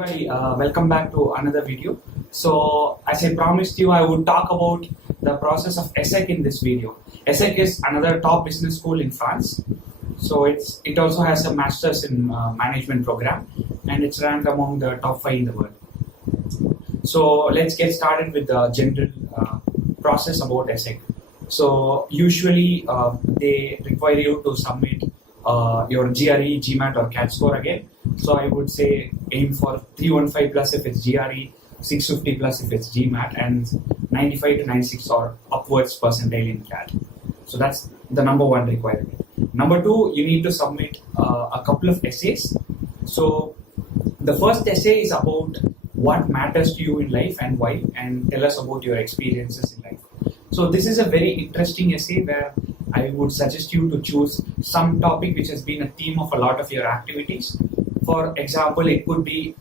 everybody, welcome back to another video. So as I promised you, I would talk about the process of Essec in this video. Essec is another top business school in France. So it also has a master's in management program, and it's ranked among the top 5 in the world. So let's get started with the general process about Essec. So usually they require you to submit your GRE, GMAT or CAT score again. So I would say aim for 315 plus if it's GRE, 650 plus if it's GMAT, and 95 to 96 or upwards percentile in CAT. So that's the number one requirement. Number two, you need to submit a couple of essays. So the first essay is about what matters to you in life and why, and tell us about your experiences in life. So this is a very interesting essay where I would suggest you to choose some topic which has been a theme of a lot of your activities. For example, it could be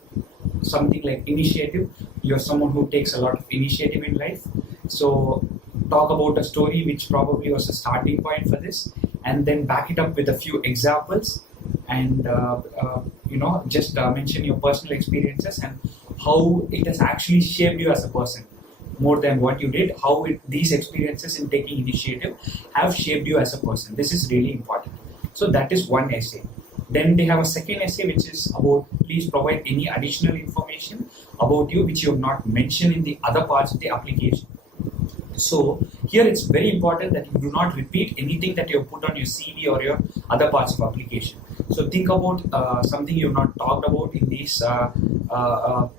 something like initiative. You're someone who takes a lot of initiative in life. So talk about a story which probably was a starting point for this, and then back it up with a few examples, and just mention your personal experiences and how it has actually shaped you as a person. More than what you did, how these experiences in taking initiative have shaped you as a person. This is really important. So that is one essay. Then they have a second essay which is about, please provide any additional information about you which you have not mentioned in the other parts of the application. So here it's very important that you do not repeat anything that you have put on your CV or your other parts of application. So think about something you have not talked about in these other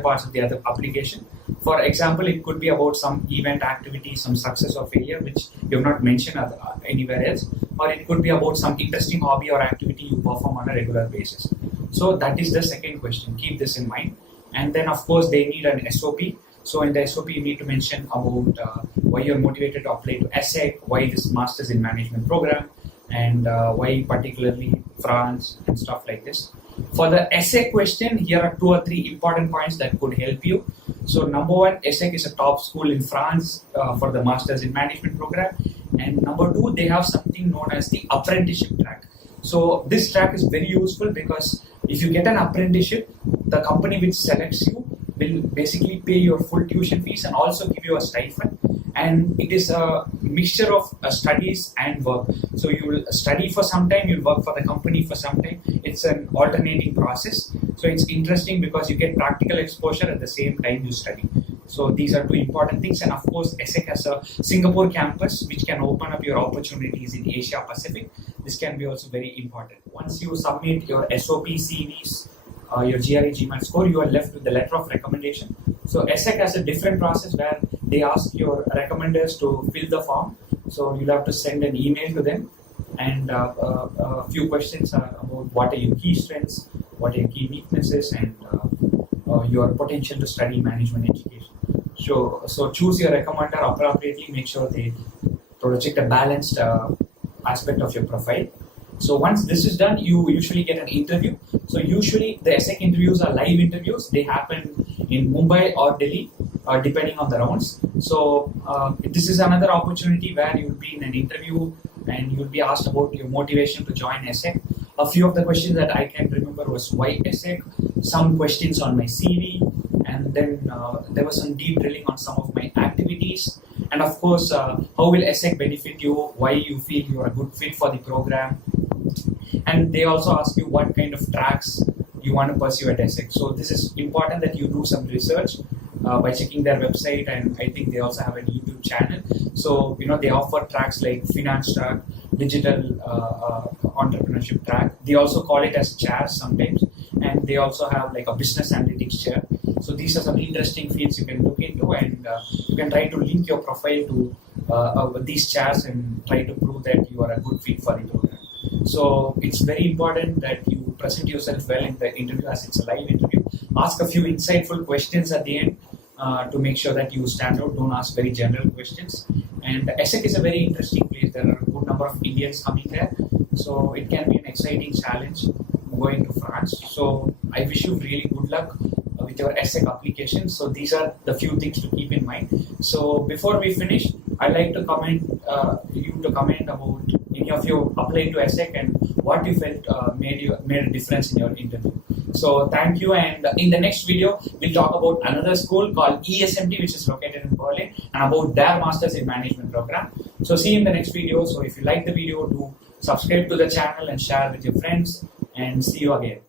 parts of the other application. For example, it could be about some event activity, some success or failure which you have not mentioned anywhere else, or it could be about some interesting hobby or activity you perform on a regular basis. So that is the second question. Keep this in mind. And then of course they need an SOP. So in the SOP you need to mention about why you're motivated to apply to Essec, why this Masters in Management program, and why particularly France and stuff like this. For the Essec question, here are 2 or 3 important points that could help you. So number one, Essec is a top school in France for the Masters in Management program. And number 2, they have something known as the apprenticeship track. So this track is very useful because if you get an apprenticeship, the company which selects you will basically pay your full tuition fees and also give you a stipend. And it is a mixture of studies and work. So you will study for some time, you'll work for the company for some time. It's an alternating process. So it's interesting because you get practical exposure at the same time you study. So these are 2 important things. And of course, Essec has a Singapore campus which can open up your opportunities in Asia Pacific. This can be also very important. Once you submit your SOP, CVs, your GRE, GMAT score, you are left with the letter of recommendation. So Essec has a different process where they ask your recommenders to fill the form. So you'll have to send an email to them, and a few questions are about what are your key strengths, what are your key weaknesses, and your potential to study management education. So choose your recommender appropriately. Make sure they project a balanced aspect of your profile. So once this is done, you usually get an interview. So usually the Essec interviews are live interviews. They happen in Mumbai or Delhi, depending on the rounds. So this is another opportunity where you will be in an interview and you will be asked about your motivation to join Essec. A few of the questions that I can remember was why Essec, some questions on my CV, and then there was some deep drilling on some of my activities. And of course, how will Essec benefit you, why you feel you are a good fit for the program. And they also ask you what kind of tracks you want to pursue at Essec. So this is important that you do some research by checking their website, and I think they also have a YouTube channel. So they offer tracks like finance track, digital entrepreneurship track. They also call it as chairs sometimes, and they also have like a business analytics chair. So these are some interesting fields you can look into, and you can try to link your profile to these chairs and try to prove that you are a good fit for the program. So it's very important that you present yourself well in the interview, as it's a live interview. Ask a few insightful questions at the end to make sure that you stand out. Don't ask very general questions. And Essec is a very interesting place. There are a good number of Indians coming there. So it can be an exciting challenge going to France. So I wish you really good luck with your Essec application. So these are the few things to keep in mind. So before we finish, I'd like to comment about any of you applied to Essec and what you felt made a difference in your interview. So thank you, and in the next video, we'll talk about another school called ESMT, which is located in Berlin, and about their Masters in Management program. So see you in the next video. So if you like the video, do subscribe to the channel and share with your friends, and see you again.